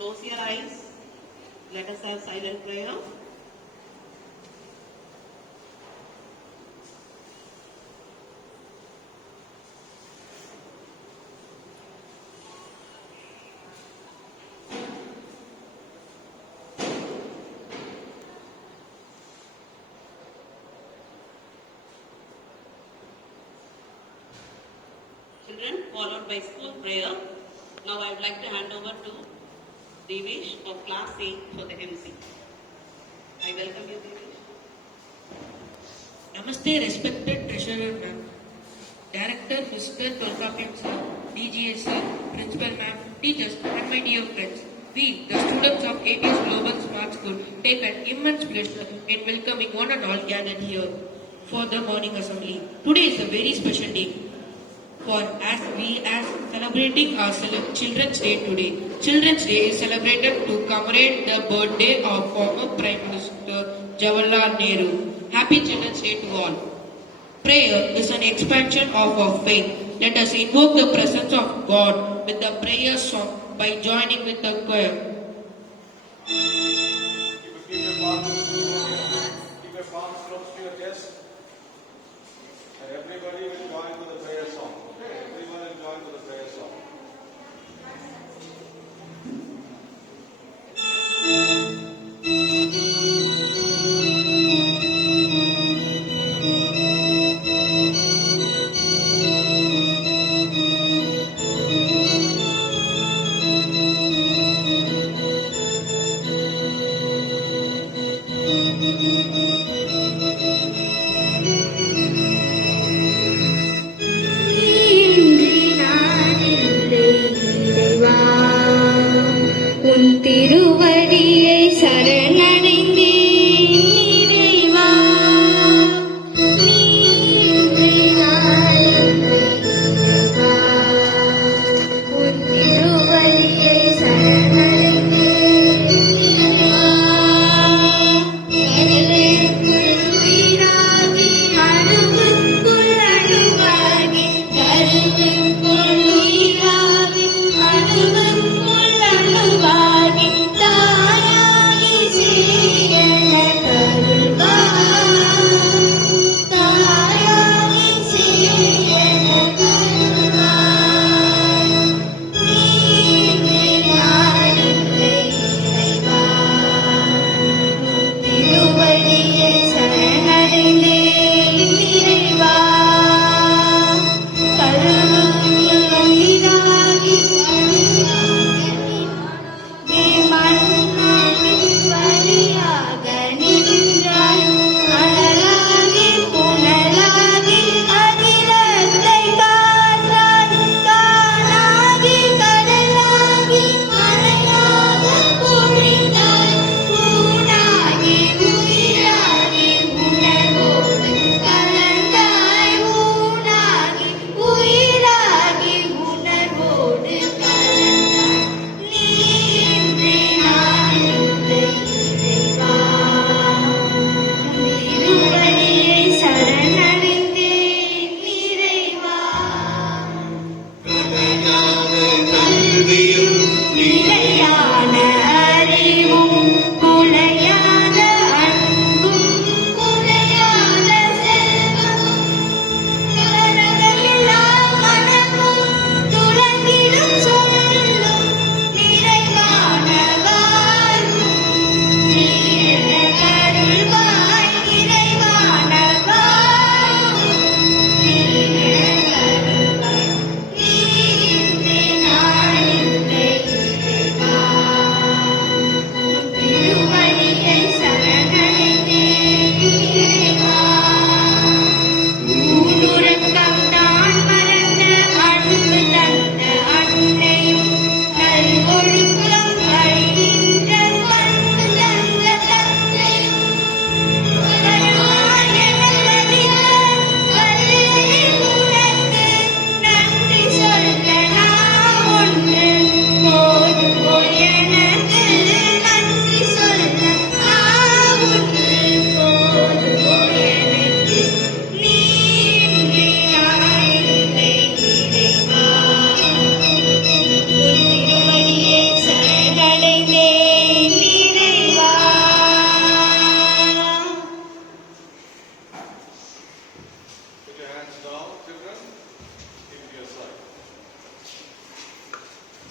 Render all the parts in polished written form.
Close your eyes. Let us have silent prayer. Children, followed by school prayer. Now I would like to hand over to Devesh of Class A for the MC. I welcome you, Devesh. Namaste, respected Treasurer Ma'am, Director Mr. Tolkapian Sir, DGA Sir, Principal Ma'am, teachers, and my dear friends. We, the students of ATS Global Smart School, take an immense pleasure in welcoming one and all gathered here for the morning assembly. Today is a very special day. For as we are celebrating our Children's Day today. Children's Day is celebrated to commemorate the birthday of former Prime Minister Jawaharlal Nehru. Happy Children's Day to all. Prayer is an expansion of our faith. Let us invoke the presence of God with the prayer song by joining with the choir. Keep your palms close to your chest. And everybody will join to the prayer song. Okay? Everyone will join to the prayer song. திருவடியை சரணடைந்தேன் இறைவா உன் திருவடியை சரணடைந்தேன் உயிராகி அணுவுக்குள் அணுவாகி கருவுக்குள் உயிராகி அணுவுக்குள் அணுவாகி தாயாகி சீயன கருள்வாய் தாயாகி சீயன கருள்வாய் நீ நாடில்லை இறைவா திருவடியை சரணடைந்தேன் இறைவா கருவுக்குள் உயிராகி மண்ணின் வழியாக நின்றாய் அனலாகி புனலாகி அகிலத்தை காத்தாய் காணாகி கடலாகி மழையாக பொழிந்தாய் ஊனாகி உயிராகி உணர்வோடு கலந்தாய் ஊனாகி உயிராகி உணர்வோடு கலந்தாய் நீன்றி நான் இல்லை இறைவா திருவடியை சரணடைந்தேன் இறைவா நிலையான அறிவும் குலையாத அன்பும் குறையாத செல்வமும் கரங்களில்லா மனமும் துலங்கிடும் சொல்லும் நிறைவான வாழ்வும் நீர கருள்வாய் நிறைவான வாழ்வும் நீர கருள்வாய் நீ இன்றி நான் இல்லை இறைவா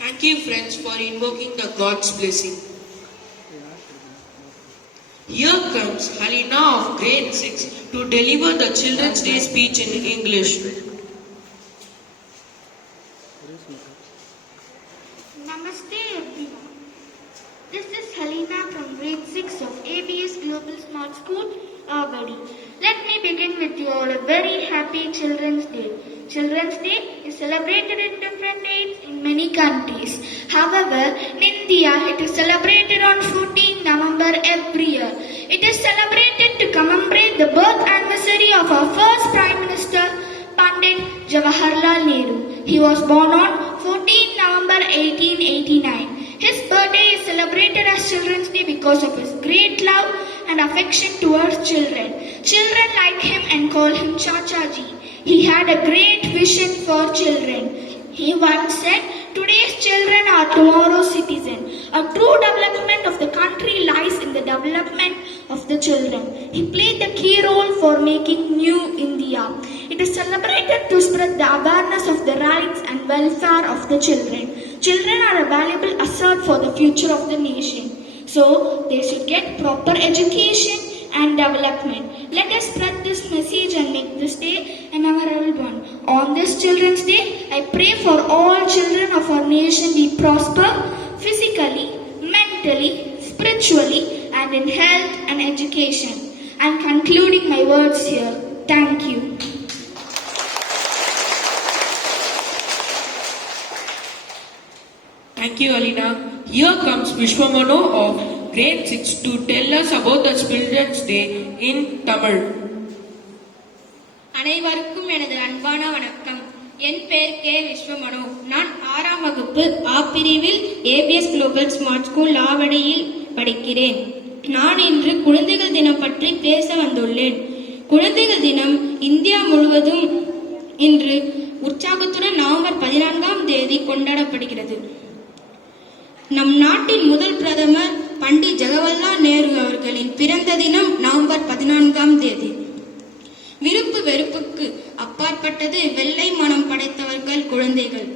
Thank you, friends, for invoking the God's blessing. Here comes Halina of grade 6 to deliver the Children's Day speech in English. Namaste everyone. This is Halina from grade 6 of ABS Global Smart School, Avadi. Let me begin with you all a very happy Children's Day. Children's Day is celebrated in different dates in many countries. However, in India it is celebrated on 14 November every year. It is celebrated to commemorate the birth anniversary of our first Prime Minister, Pandit Jawaharlal Nehru. He was born on 14 November 1889. His birthday is celebrated as Children's Day because of his great love and affection towards children. Children like him and call him Chachaji. He had a great vision for children. He once said, "Today's children are tomorrow's citizens. A true development of the country lies in the development of the children." He played the key role for making new India. It is celebrated to spread the awareness of the rights and welfare of the children. Children are a valuable asset for the future of the nation. So, they should get proper education and development. Let us spread this message and make this day a memorable one. On this Children's Day, I pray for all children of our nation be prosper physically, mentally, spiritually, and in health and education. I am concluding my words here. Thank you. Thank you, Alina. Here comes Vishwamano of grade 6 to tell us about the Children's Day in Tamil. அனைவருக்கும் எனது அன்பான வணக்கம். என் பெயர் K விஸ்வமனோ. நான் 6ஆம் வகுப்பு ஆ பிரிவில் ABS global smart school ஆவடியில் படிக்கிறேன். நான் இன்று குழந்தைகள் தினம் பற்றி பேச வந்துள்ளேன். குழந்தைகள் தினம் இந்தியா முழுவதும் இன்று உற்சாகத்துடன் நவம்பர் 14ஆம் தேதி கொண்டாடப்படுகிறது. நம் நாட்டின் முதல் பிரதமர் பண்டிட் ஜவஹர்லால் நேரு அவர்களின் பிறந்த தினம் நவம்பர் 14ஆம் தேதி. விருப்பு வெறுப்புக்கு அப்பாற்பட்டது வெள்ளை மனம் படைத்தவர்கள் குழந்தைகள்.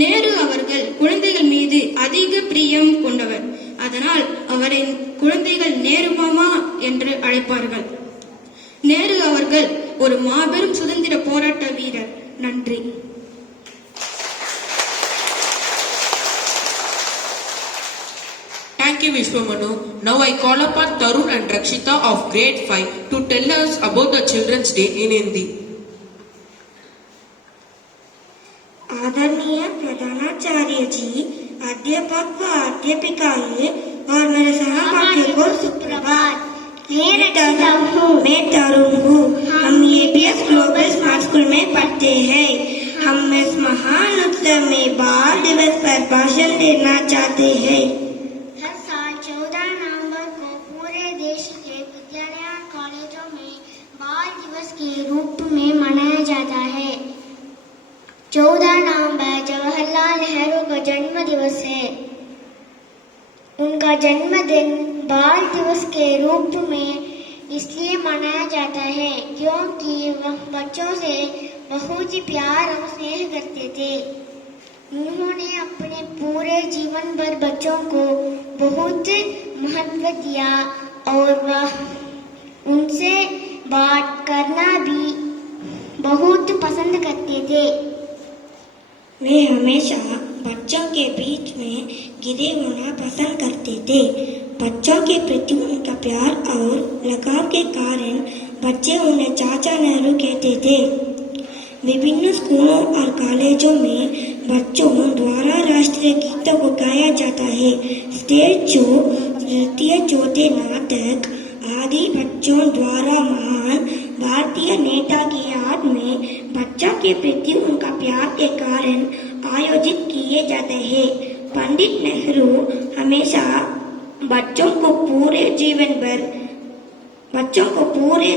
நேரு அவர்கள் குழந்தைகள் மீது அதிக பிரியம் கொண்டவர். அதனால் அவரின் குழந்தைகள் நேரு மாமா என்று அழைப்பார்கள். நேரு அவர்கள் ஒரு மாபெரும் சுதந்திர போராட்ட வீரர். நன்றி. Thank you, Vishwamanu. Now I call upon Tarun and Rakshita of grade 5 to tell us about the Children's Day in Hindi. आदरणीय प्रधानाचार्य जी, अध्यापक व अध्यापिकाएं और मेरे सहपाठियों को सुप्रभात। मैं तरुण हूँ। हम एबीएस ग्लोबल स्मार्ट स्कूल में पढ़ते हैं। हम इस महान उत्सव में बाल दिवस पर भाषण देना चाहते हैं। हर साल 14 नवंबर को पूरे देश के विद्यालयों और कॉलेजों में बाल दिवस के रूप में मनाया जाता है। 14 नवंबर जवाहरलाल नेहरू का जन्म दिवस है। उनका जन्मदिन बाल दिवस के रूप में इसलिए मनाया जाता है क्योंकि वह बच्चों से बहुत ही प्यार और स्नेह करते थे। उन्होंने अपने पूरे जीवन भर बच्चों को बहुत महत्व दिया और वह उनसे बात करना भी बहुत पसंद करते थे। वे हमेशा बच्चों के बीच में गिरे होना पसंद करते थे। बच्चों के प्रति उनका प्यार और लगाव के कारण बच्चे उन्हें चाचा नेहरू कहते थे। विभिन्न स्कूलों और कॉलेजों में बच्चों द्वारा राष्ट्रीय गीतों को गाया जाता है। स्टेज शो, नृत्य, चौथे नाटक आदि बच्चों द्वारा महान भारतीय नेता की याद में बच्चों के प्रति उनका प्यार के कारण आयोजित किए जाते हैं। पंडित नेहरू हमेशा बच्चों को पूरे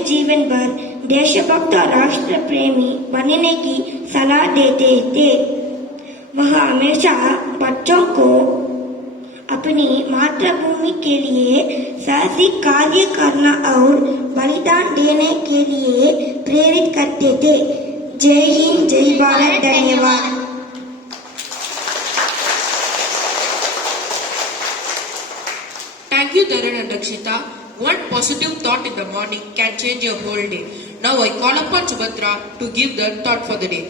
जीवन भर देशभक्त और राष्ट्र प्रेमी बनने की सलाह देते थे। वह हमेशा बच्चों को अपनी मातृभूमि के लिए साहसिक कार्य करना और बलिदान देने के लिए प्रेरित करते थे। जय हिंद, जय भारत, धन्यवाद। Thank you, Tarun and Rakshita. One positive thought in the morning can change your whole day. Now I call upon Subhadra to give the thought for the day.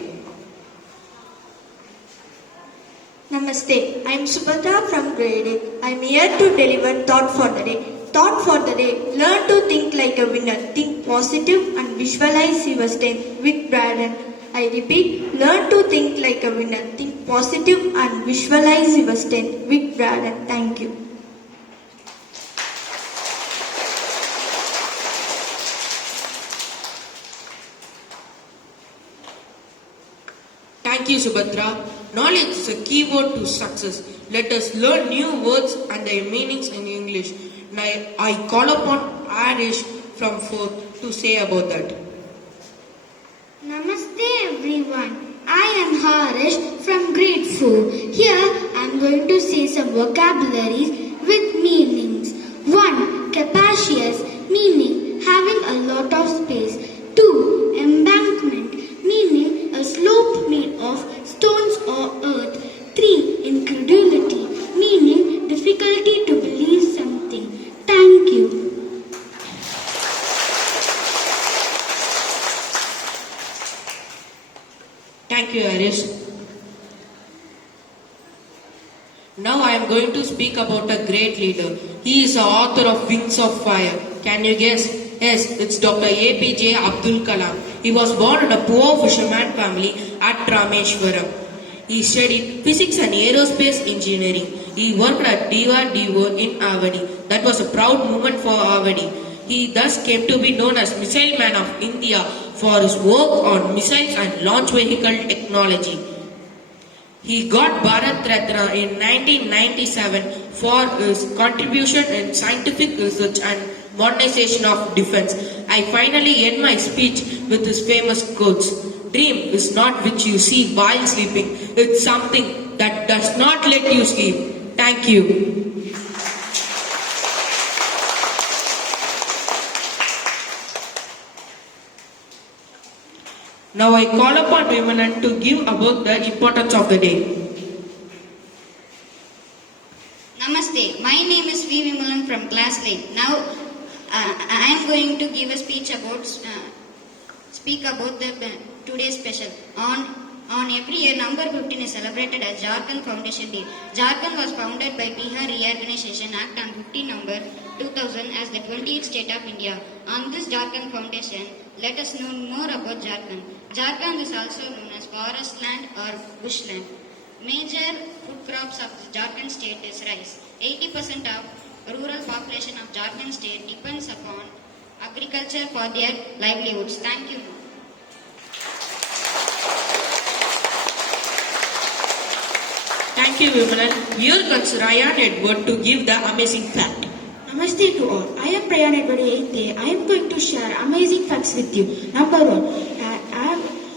Namaste. I am Subhadra from grade 8. I am here to deliver thought for the day. Thought for the day. Learn to think like a winner. Think positive and visualize your strength with Braden. I repeat, learn to think like a winner. Think positive and visualize your strength with Braden. Thank you. Thank you, Subhadra. Knowledge is a keyword to success. Let us learn new words and their meanings in English. Now, I call upon Arish from 4th to say about that. Namaste everyone. I am Harish from grade 4. Here I am going to say some vocabularies with meanings. 1. Capacious, meaning having a lot of space. 2. Embankment, meaning a slope made of stones or earth. 3. Incredulity, meaning difficulty to believe something. Thank you. Thank you, Arish. Now I am going to speak about a great leader. He is the author of Wings of Fire. Can you guess? Yes, it's Dr. APJ Abdul Kalam. He was born in a poor fisherman family at Rameshwaram. He studied physics and aerospace engineering. He worked at DRDO in Avadi. That was a proud moment for Avadi. He thus came to be known as Missile Man of India for his work on missiles and launch vehicle technology. He got Bharat Ratna in 1997 for his contribution in scientific research and modernization of defense. I finally end my speech with his famous quotes. Dream is not which you see while sleeping. It's something that does not let you sleep. Thank you. Now I call upon women to give about the importance of the day. Namaste. My name is V. Vimalan from class 8. Now I am going to give a speak about the today's special. On every year, number 15 is celebrated as Jharkhand Foundation Day. Jharkhand was founded by Bihar Reorganization Act on 15 number 2000 as the 28th state of India. On this Jharkhand Foundation, let us know more about Jharkhand. Jharkhand is also known as forest land or bushland. Major food crops of the Jharkhand state is rice. 80% of rural population of Jharkhand state depends upon agriculture for their livelihoods. Thank you. Thank you, Vimalan. Here comes Ryan Edward to give the amazing fact. Namaste to all. I am Prayan Edward 8th. I am going to share amazing facts with you. Number 1.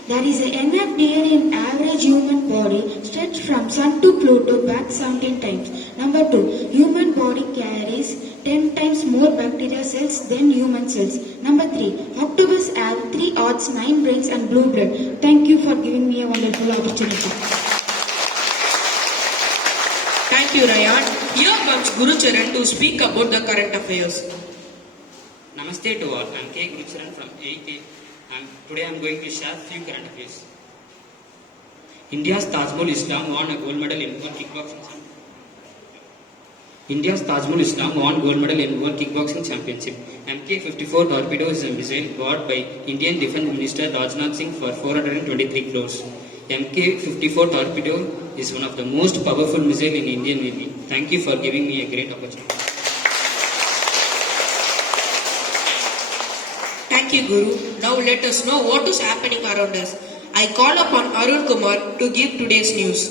There is an enough DNA in average human body stretched from Sun to Pluto back 17 times. Number 2. Human body carries 10 times more bacteria cells than human cells. Number 3. Octopus have 3 hearts, 9 brains and blue blood. Thank you for giving me a wonderful opportunity. Thank you, Ryan. Here comes Guru Charan to speak about the current affairs. Namaste to all. I am K. Guru Charan from 8th. Today I am going to share few current affairs. India's Tajmul Islam won a gold medal in World Kickboxing. India's Tajmul Islam won gold medal in World Kickboxing Championship. Mk-54 torpedo is a missile bought by Indian Defence Minister Rajnath Singh for 423 crores. Mk-54 torpedo is one of the most powerful missiles in Indian Navy. Thank you for giving me a great opportunity. Thank you, Guru. Now let us know what is happening around us. I call upon Arun Kumar to give today's news.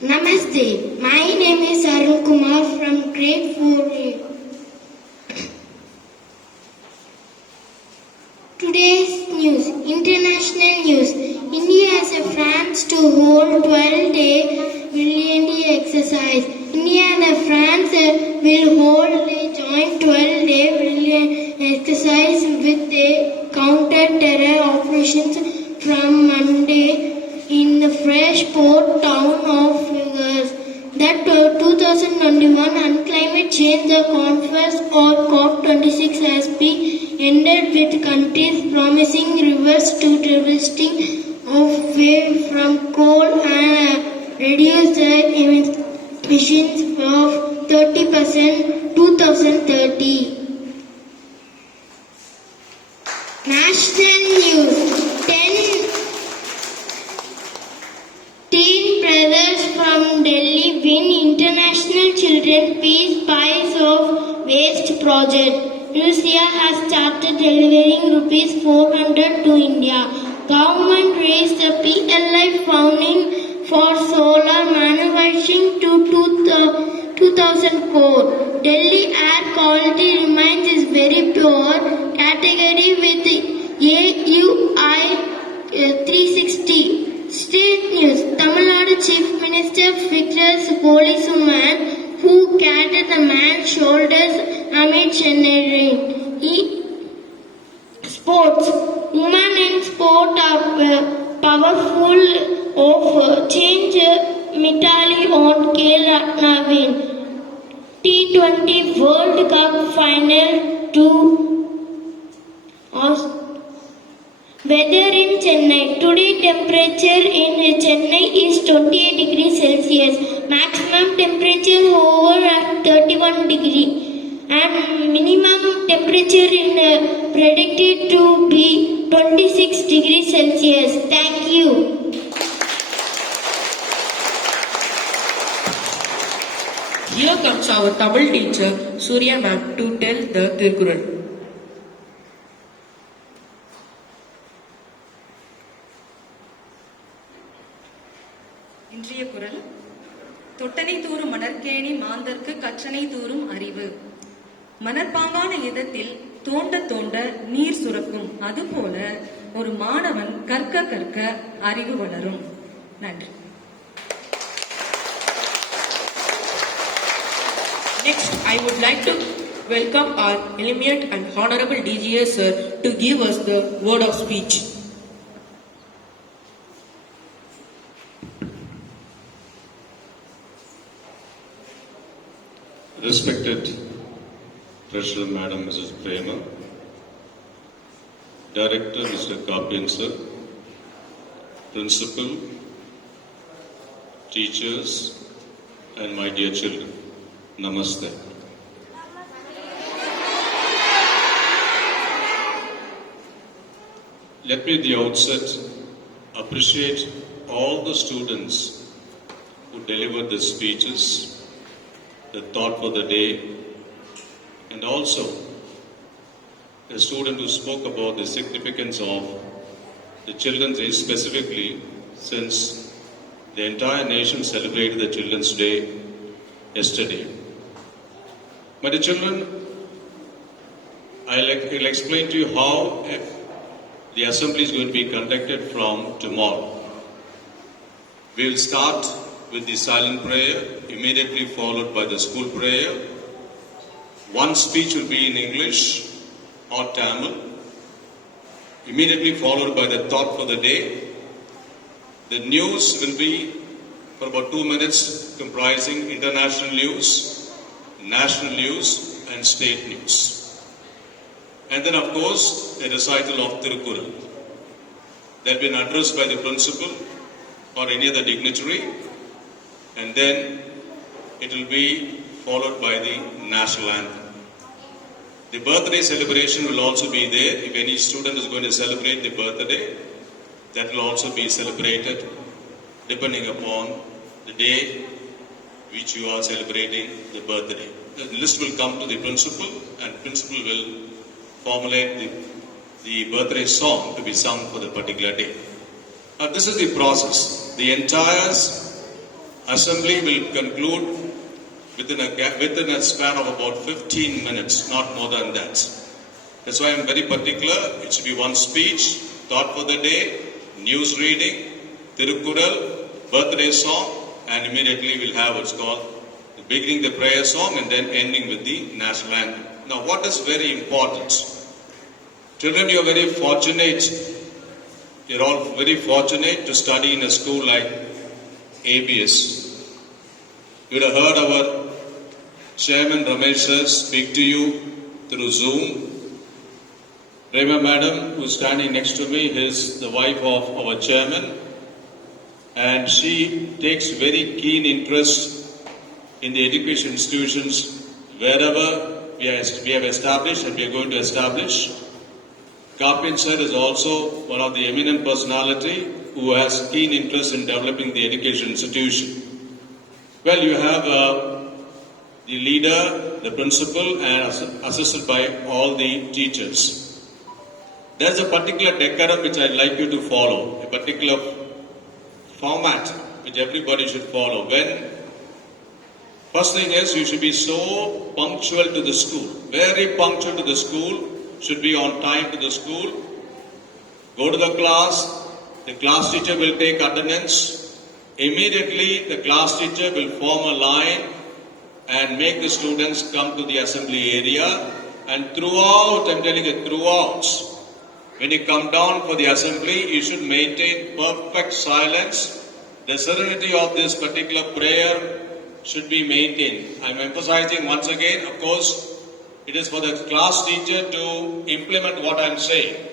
Namaste. My name is Arun Kumar from grade 4A. Today's news, international news. India has a plans to hold 12-day William exercise. India and France will hold a joint 12-day William exercise with a counted change, the conference or COP26 has been ended with countries promising reverse to divesting away from coal and reduce their emissions of 30% 2030. National news. 10 teen brothers from Delhi win International Children Peace Prize of Waste project. Russia has started delivering rupees 400 to India. Government raised the PLI funding for solar manufacturing to 2000 crore. Delhi air quality remains is very poor category with AUI 360. State news. Tamil Nadu Chief Minister figures policewoman who carried the man's shoulders amid Chennai rain. Sports. Women in sport are powerful of change Mitali on K. Navin. T20 World Cup Final 2. Weather in Chennai. Today temperature in Chennai is 28 degrees Celsius. Maximum temperature over at 31 degree. And minimum temperature in predicted to be 26 degrees Celsius. Thank you. Here comes our Tamil teacher Surya ma'am to tell the Tirkural. இன்றைய குரல். தொட்டனை தூறும் மணற்கேணி மாந்தர்க்கு கற்றனை தூறும் அறிவு. மணற்பாங்கான இதத்தில் தோண்ட தோண்ட நீர் சுரக்கும். அதுபோல ஒரு மாணவன் கற்க கற்க அறிவு வளரும். நன்றி. Next, I would like to welcome our eminent and honorable DGA sir to give us the word of speech. Respected Treasurer Madam Mrs. Prema, Director Mr. Kapian sir, Principal, teachers and my dear children, Namaste. Let me at the outset appreciate all the students who delivered the speeches, the thought for the day, and also a student who spoke about the significance of the Children's Day specifically, since the entire nation celebrated the Children's Day yesterday. My dear children, I'll explain to you how the assembly is going to be conducted from tomorrow. We will start with the silent prayer, immediately followed by the school prayer. One speech will be in English or Tamil, immediately followed by the thought for the day. The news will be for about 2 minutes, comprising international news, national news, and state news. And then, of course, a recital of Tirukkural. That will be an address by the principal or any other dignitary, and then it will be followed by the national anthem. The birthday celebration will also be there. If any student is going to celebrate the birthday, that will also be celebrated depending upon the day which you are celebrating the birthday. The list will come to the principal, and principal will formulate the birthday song to be sung for the particular day. Now, this is the process. The entire assembly will conclude within a span of about 15 minutes, not more than that. That's why I'm very particular. It should be one speech, thought for the day, news reading, Tirukkural, birthday song, and immediately we'll have what's called beginning the prayer song and then ending with the national anthem. Now, what is very important? Children, you're very fortunate. You're all very fortunate to study in a school like ABS. You'd have heard our Chairman Ramesh sir speak to you through Zoom. Prema Madam, who is standing next to me, is the wife of our chairman, and she takes very keen interest in the education institutions wherever we have established and we are going to establish. Kapin sir is also one of the eminent personality who has keen interest in developing the education institution. Well, you have the leader, the principal, and assisted by all the teachers. There's a particular decorum which I'd like you to follow, a particular format which everybody should follow. First thing is, you should be so punctual to the school, very punctual to the school, should be on time to the school. Go to the class teacher will take attendance. Immediately, the class teacher will form a line and make the students come to the assembly area. And throughout, I'm telling you, throughout, when you come down for the assembly, you should maintain perfect silence. The serenity of this particular prayer should be maintained. I'm emphasizing once again, of course, it is for the class teacher to implement what I'm saying.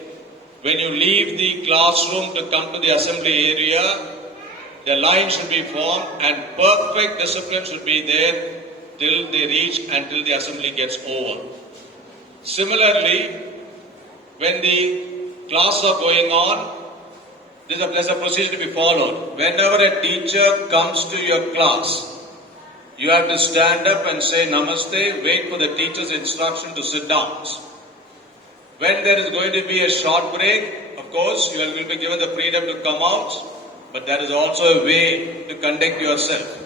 When you leave the classroom to come to the assembly area, the line should be formed and perfect discipline should be there till they reach and till the assembly gets over. Similarly, when the classes are going on, there's a procedure to be followed. Whenever a teacher comes to your class, you have to stand up and say Namaste, wait for the teacher's instruction to sit down. When there is going to be a short break, of course, you will be given the freedom to come out, but there is also a way to conduct yourself.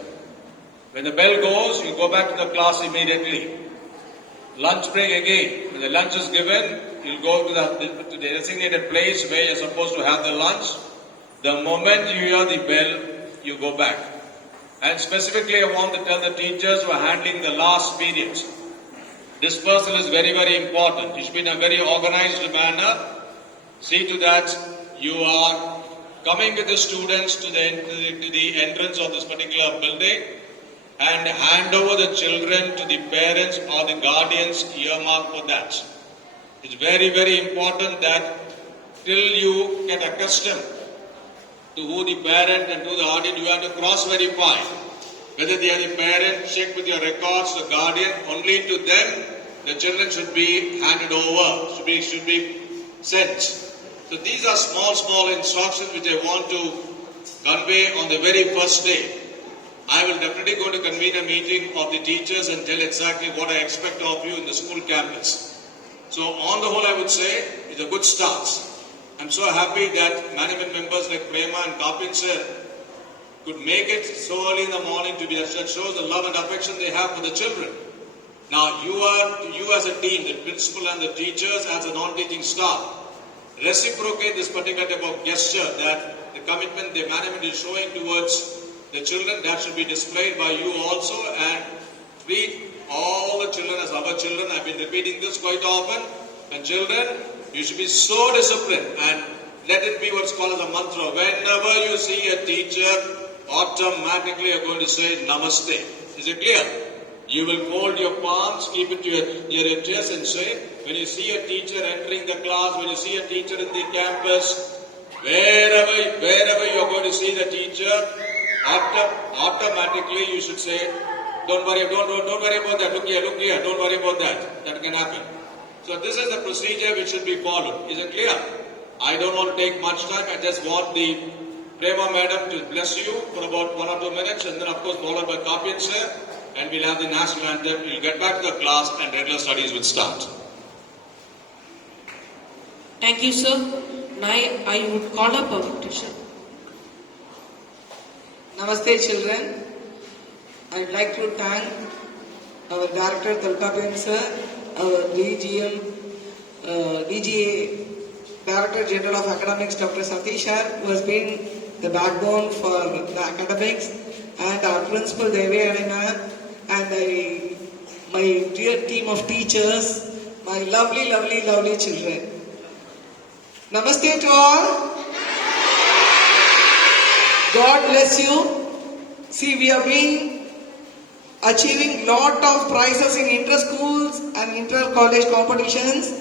When the bell goes, you go back to the class immediately. Lunch break again. When the lunch is given, you'll go to the designated place where you're supposed to have the lunch. The moment you hear the bell, you go back. And specifically, I want to tell the teachers who are handling the last periods. Dispersal is very, very important. It should be in a very organized manner. See to that you are coming with the students to the entrance of this particular building and hand over the children to the parents or the guardians earmarked for that. It's very, very important that till you get accustomed to who the parent and who the guardian, you have to cross-verify whether they are the parent, check with your records, the guardian, only to them the children should be handed over, should be sent. So these are small instructions which I want to convey on the very first day. I will definitely go to convene a meeting of the teachers and tell exactly what I expect of you in the school campus. So on the whole, I would say it's a good start. I'm so happy that management members like Prema and Kapin sir could make it so early in the morning to be that shows the love and affection they have for the children. Now you as a team, the principal and the teachers as a non-teaching staff, reciprocate this particular type of gesture that the commitment the management is showing towards the children, that should be displayed by you also, and treat all the children as our children. I've been repeating this quite often. And children, you should be so disciplined and let it be what's called as a mantra. Whenever you see a teacher, automatically you're going to say Namaste. Is it clear? You will fold your palms, keep it to your chest and say, when you see a teacher entering the class, when you see a teacher in the campus, wherever you're going to see the teacher, automatically you should say, don't worry about that, look here, don't worry about that. That can happen. So this is the procedure which should be followed. Is it clear? I don't want to take much time. I just want the Prema Madam to bless you for about 1 or 2 minutes, and then of course followed by Kapin sir, and we'll have the national anthem. We'll get back to the class and regular studies will start. Thank you, sir. Now I would call up our teacher. Namaste, children. I would like to thank our Director Tolkapian sir, our DGA, Director General of Academics Dr. Satish sir, who has been the backbone for the academics, and our Principal Devi Adina, and my dear team of teachers, my lovely children. Namaste to all. God bless you. See, we have been achieving lot of prizes in inter-schools and inter-college competitions.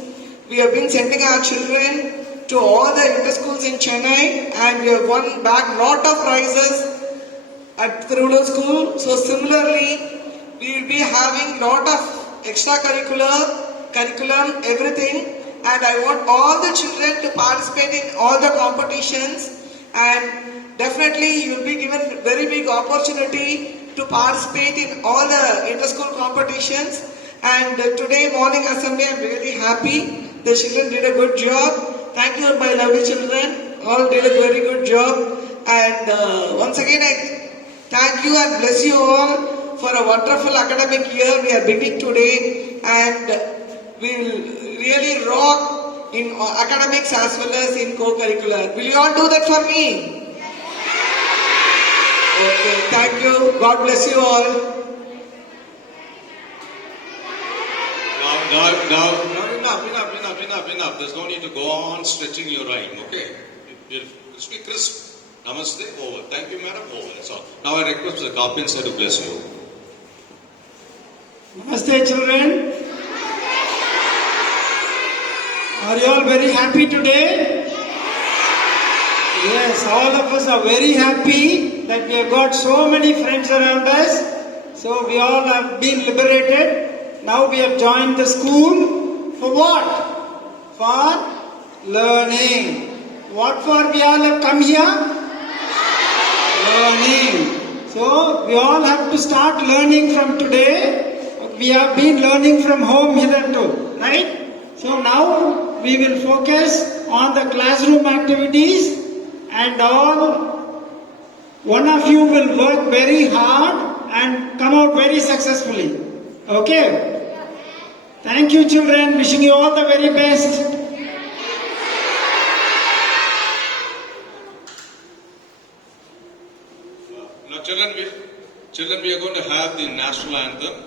We have been sending our children to all the inter-schools in Chennai and we have won back lot of prizes at the rural school. So similarly, we will be having lot of curriculum, everything. And I want all the children to participate in all the competitions. And definitely you will be given very big opportunity to participate in all the inter-school competitions. And today morning assembly, I am really happy. The children did a good job. Thank you, my lovely children. All did a very good job. And once again, I thank you and bless you all for a wonderful academic year we are beginning today. And we will really rock in academics as well as in co-curricular. Will you all do that for me? Okay, thank you. God bless you all. Enough. There's no need to go on stretching your rhyme, okay? Speak crisp. Namaste, over. Thank you, madam, over. That's all. Now I request the Carpian sir to bless you. Namaste, children. Are you all very happy today? Yes, all of us are very happy that we have got so many friends around us. So we all have been liberated. Now we have joined the school. For what? For learning. What for we all have come here? Learning. So we all have to start learning from today. We have been learning from home hitherto, right? So now we will focus on the classroom activities and all. One of you will work very hard and come out very successfully. Okay? Thank you, children. Wishing you all the very best. Now, children, we are going to have the national anthem.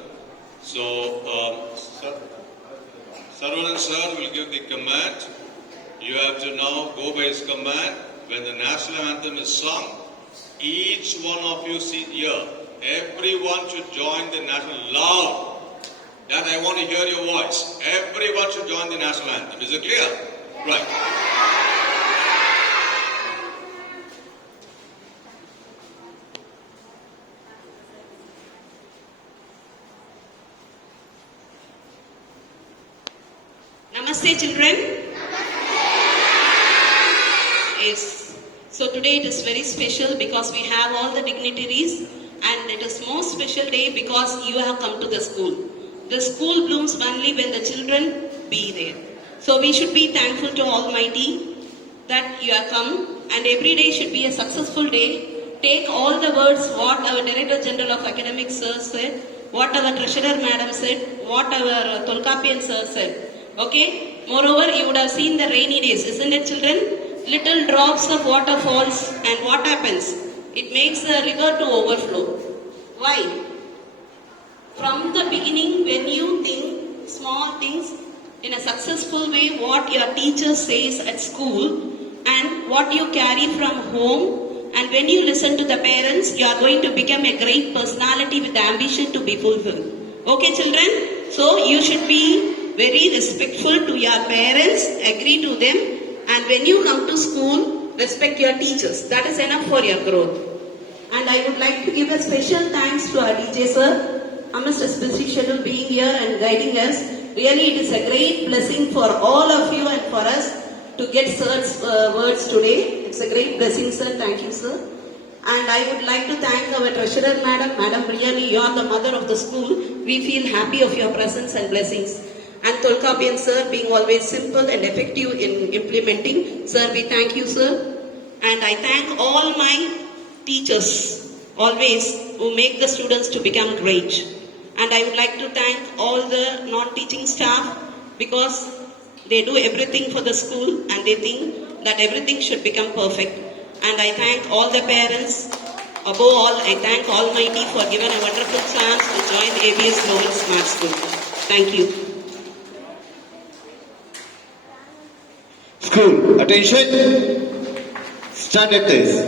So, Saravanan sir will give the command. You have to now go by his command. When the national anthem is sung, each one of you sit here. Everyone should join the national loud. Then I want to hear your voice. Everyone should join the national anthem. Is it clear? Right. Namaste, children. Yes. So today it is very special because we have all the dignitaries, and it is most special day because you have come to the school. The school blooms only when the children be there. So we should be thankful to Almighty that you have come, and every day should be a successful day. Take all the words what our Director General of Academics sir said, what our Treasurer Madam said, what our Tolkapian sir said. Okay? Moreover, you would have seen the rainy days, isn't it, children? Little drops of water falls, and what happens? It makes the river to overflow. Why? From the beginning, when you think small things in a successful way, what your teacher says at school and what you carry from home, and when you listen to the parents, you are going to become a great personality with the ambition to be fulfilled. Okay, children? So you should be very respectful to your parents, agree to them, and when you come to school, respect your teachers. That is enough for your growth. And I would like to give a special thanks to our DJ sir, amidst his busy schedule being here and guiding us. Really, it is a great blessing for all of you and for us to get sir's words today. It's a great blessing, sir. Thank you, sir. And I would like to thank our treasurer, madam. Madam, really, you are the mother of the school. We feel happy of your presence and blessings. And Tolkapian sir, being always simple and effective in implementing. Sir, we thank you, sir. And I thank all my teachers, always, who make the students to become great. And I would like to thank all the non-teaching staff because they do everything for the school and they think that everything should become perfect. And I thank all the parents. Above all, I thank Almighty for giving a wonderful chance to join ABS Global Smart School. Thank you. School, attention. Stand at this.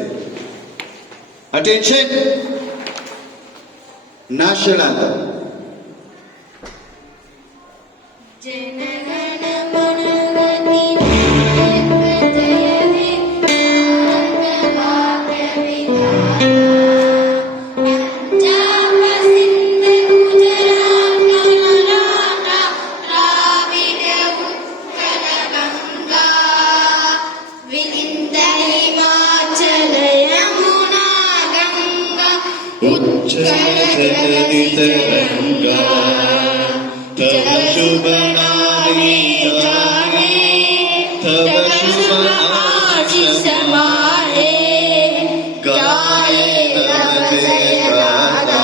Attention. National Anthem. उच्चैः तव शुभ नामे तव शुभ समाए गाये तव जयगाथा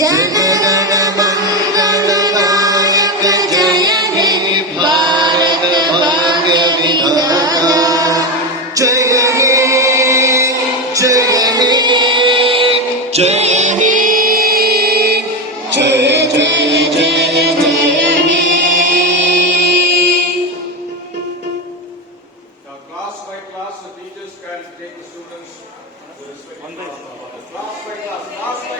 जनगण मंगल नायक जय हे भारत भाग्य विधाता जय हे जय हे जय हे जय जय जय जय हे Now class by class, the teachers can take the students. Class by class, class by class.